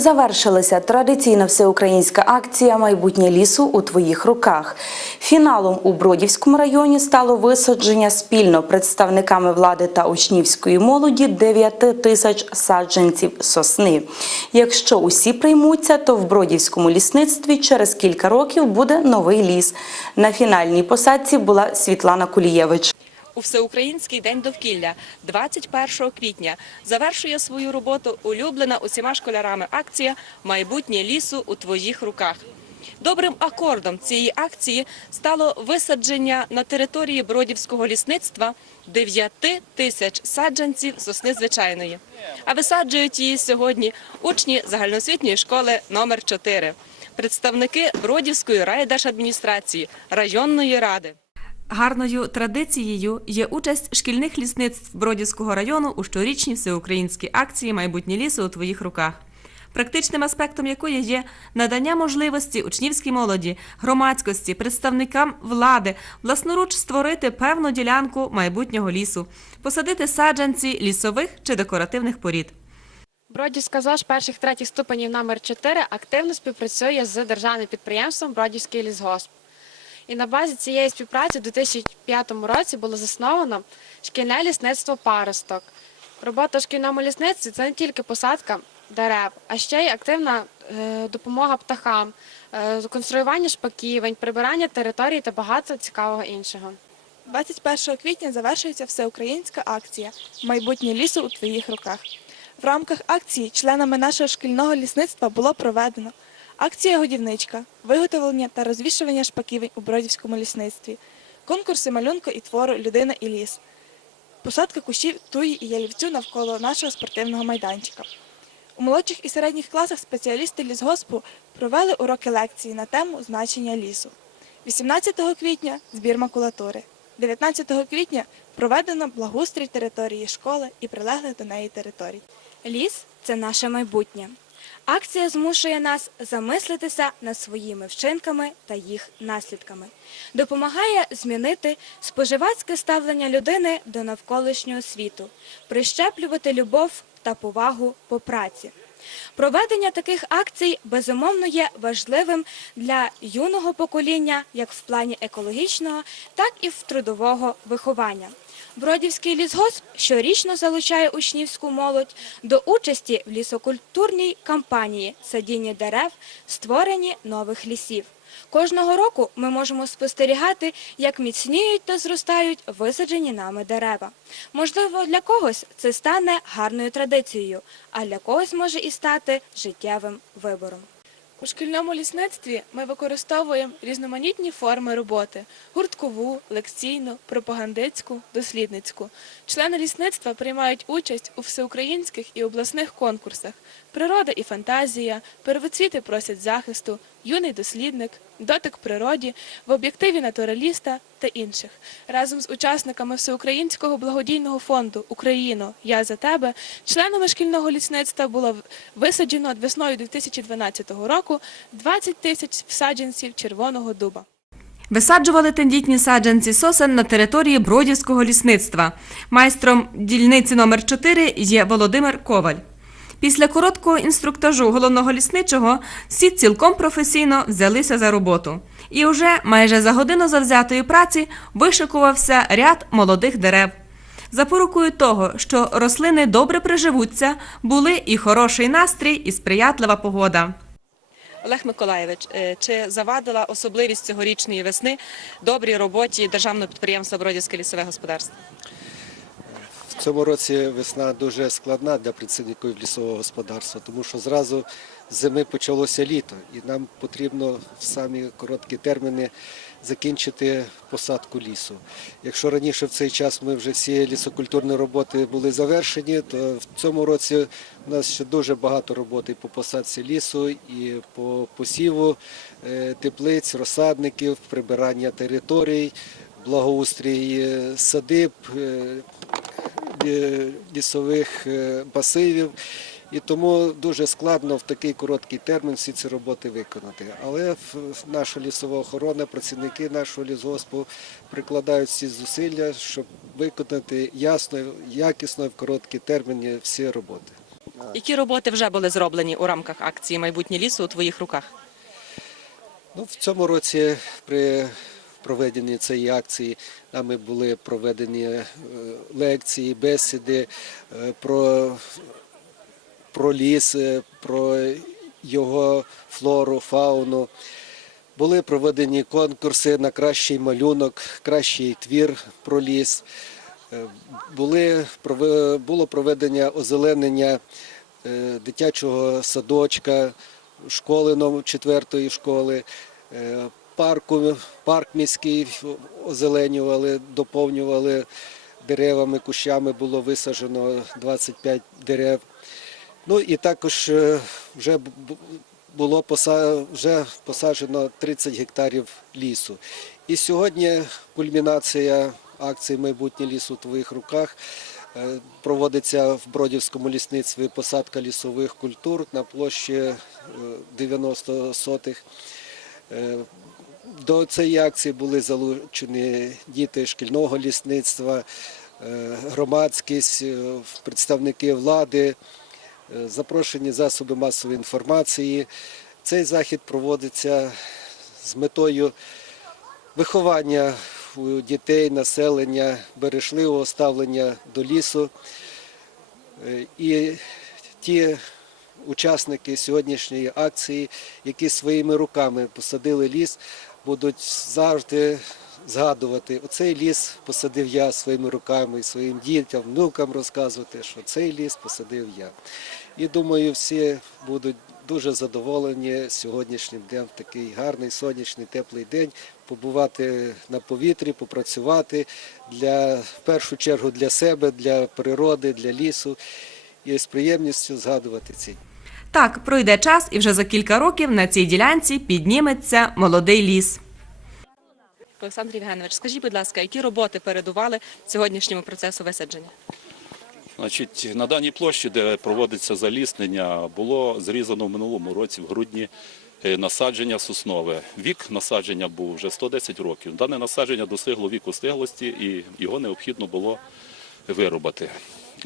завершилася традиційна всеукраїнська акція Майбутнє лісу у твоїх руках. Фіналом у Бродівському районі стало висадження спільно представниками влади та учнівської молоді 9 тисяч саджанців сосни. Якщо усі приймуться, то в бродівському лісництві через кілька років буде новий ліс. На фінальній посадці була Світлана Кулієвич у всеукраїнський день довкілля 21 квітня завершує свою роботу улюблена усіма школярами акція Майбутнє лісу у твоїх руках. Добрим акордом цієї акції стало висадження на території бродівського лісництва 9 тисяч саджанців сосни звичайної. А висаджують її сьогодні учні загальноосвітньої школи номер 4 представники бродівської райдержадміністрації районної ради. Гарною традицією є участь шкільних лісництв Бродівського району у щорічній всеукраїнській акції Майбутнє ліси у твоїх руках, практичним аспектом якої є надання можливості учнівській молоді, громадськості, представникам влади власноруч створити певну ділянку майбутнього лісу, посадити саджанці лісових чи декоративних порід. Бродівська ЗОЖ перших третіх ступенів номер 4 активно співпрацює з державним підприємством Бродівський лісгосп. І на базі цієї співпраці у 2005 році було засновано шкільне лісництво паросток. Робота в шкільному лісництві це не тільки посадка дерев, а ще й активна е, допомога птахам, е, конструювання шпаківень, прибирання території та багато цікавого іншого. 21 квітня завершується всеукраїнська акція Майбутнє лісу у твоїх руках. В рамках акції членами нашого шкільного лісництва було проведено акція годівничка, виготовлення та розвішування шпаківень у бродівському лісництві, конкурси малюнку і твору Людина і ліс, посадка кущів туї і ялівцю навколо нашого спортивного майданчика. У молодших і середніх класах спеціалісти лісгоспу провели уроки лекції на тему значення лісу. 18 квітня збір макулатури. 19 квітня проведено благоустрій території школи і прилеглих до неї територій. Ліс це наше майбутнє. Акція змушує нас замислитися над своїми вчинками та їх наслідками, допомагає змінити споживацьке ставлення людини до навколишнього світу, прищеплювати любов та повагу по праці. Проведення таких акцій безумовно є важливим для юного покоління, як в плані екологічного, так і в трудового виховання. Бродівський лісгосп щорічно залучає учнівську молодь до участі в лісокультурній кампанії садіння дерев, створенні нових лісів. Кожного року ми можемо спостерігати, як міцніють та зростають висаджені нами дерева. Можливо, для когось це стане гарною традицією, а для когось може і стати життєвим вибором. У шкільному лісництві ми використовуємо різноманітні форми роботи гурткову, лекційну, пропагандистську, дослідницьку. Члени лісництва приймають участь у всеукраїнських і обласних конкурсах. Природа і фантазія, первоцвіти просять захисту, юний дослідник, дотик природі в об'єктиві натураліста та інших. Разом з учасниками Всеукраїнського благодійного фонду Україно, я за тебе, членами шкільного лісництва було висаджено весною 2012 року 20 тисяч всадженців червоного дуба. Висаджували тендітні саджанці сосен на території бродівського лісництва. Майстром дільниці номер 4 є Володимир Коваль. Після короткого інструктажу головного лісничого всі цілком професійно взялися за роботу. І вже майже за годину завзятої праці вишикувався ряд молодих дерев. Запорукою того, що рослини добре приживуться, були і хороший настрій, і сприятлива погода. Олег Миколаєвич, е, чи завадила особливість цьогорічної весни добрій роботі державного підприємства Бродівське лісове господарство? В цьому році весна дуже складна для працівників лісового господарства, тому що зразу з зими почалося літо, і нам потрібно в самі короткі терміни закінчити посадку лісу. Якщо раніше в цей час ми вже всі лісокультурні роботи були завершені, то в цьому році у нас ще дуже багато роботи по посадці лісу і по посіву е, теплиць, розсадників, прибирання територій, благоустрій е, садиб. Е, Е, лісових пасивів е, І тому дуже складно в такий короткий термін всі ці роботи виконати. Але наша лісова охорона, працівники нашого лісгоспу прикладають всі зусилля, щоб виконати ясно, якісно в короткі терміни всі роботи. Які роботи вже були зроблені у рамках акції Майбутнє лісу у твоїх руках? Ну, В цьому році при проведені цієї акції. Нами були проведені е, лекції, бесіди е, про, про ліс, е, про його флору, фауну. Були проведені конкурси на кращий малюнок, кращий твір про ліс. Були, було проведення озеленення дитячого садочка, школи 4 ну, школи парку, парк міський озеленювали, доповнювали деревами, кущами було висаджено 25 дерев. Ну і також е, вже було вже посаджено 30 гектарів лісу. І сьогодні кульмінація акції Майбутнє лісу у твоїх руках. Е, проводиться в Бродівському лісництві посадка лісових культур на площі 90 е, сотих. До цієї акції були залучені діти шкільного лісництва, е, громадськість, е, представники влади, е, запрошені засоби масової інформації. Цей захід проводиться з метою виховання у дітей, населення, бережливого ставлення до лісу. І ті учасники сьогоднішньої акції, які своїми руками посадили ліс, будуть завжди згадувати, оцей ліс посадив я своїми руками, своїм дітям, внукам розказувати, що цей ліс посадив я. І думаю, всі будуть дуже задоволені сьогоднішнім днем, такий гарний сонячний, теплий день, побувати на повітрі, попрацювати для в першу чергу для себе, для природи, для лісу і з приємністю згадувати ці дні. Так пройде час, і вже за кілька років на цій ділянці підніметься молодий ліс. Олександр Євгенович, скажіть, будь ласка, які роботи передували сьогоднішньому процесу висадження? Значить, на даній площі, де проводиться заліснення, було зрізано в минулому році, в грудні. Е, насадження соснове. Вік насадження був вже 110 років. Дане насадження досигло віку стиглості і його необхідно було вирубати.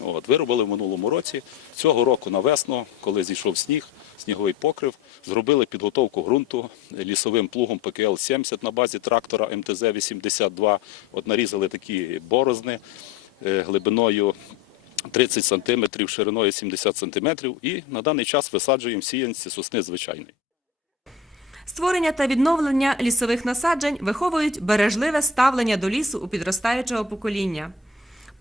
От, Виробили в минулому році. Цього року на весну, коли зійшов сніг, сніговий покрив, зробили підготовку ґрунту лісовим плугом ПКЛ-70 на базі трактора МТЗ-82. От нарізали такі борозни е, глибиною 30 см, шириною 70 см. І на даний час висаджуємо сіянці сосни звичайної. Створення та відновлення лісових насаджень виховують бережливе ставлення до лісу у підростаючого покоління.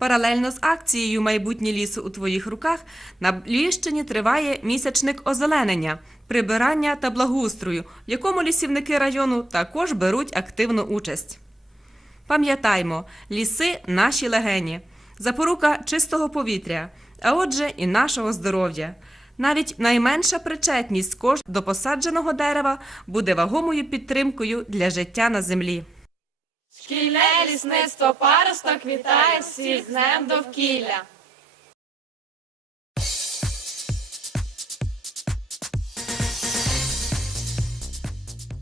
Паралельно з акцією Майбутнє лісу у твоїх руках на ліщині триває місячник озеленення, прибирання та благоустрою, в якому лісівники району також беруть активну участь. Пам'ятаймо, ліси наші легені, запорука чистого повітря, а отже, і нашого здоров'я. Навіть найменша причетність до посадженого дерева буде вагомою підтримкою для життя на землі. Шкільне лісництво паросток вітає всіх з днем довкілля.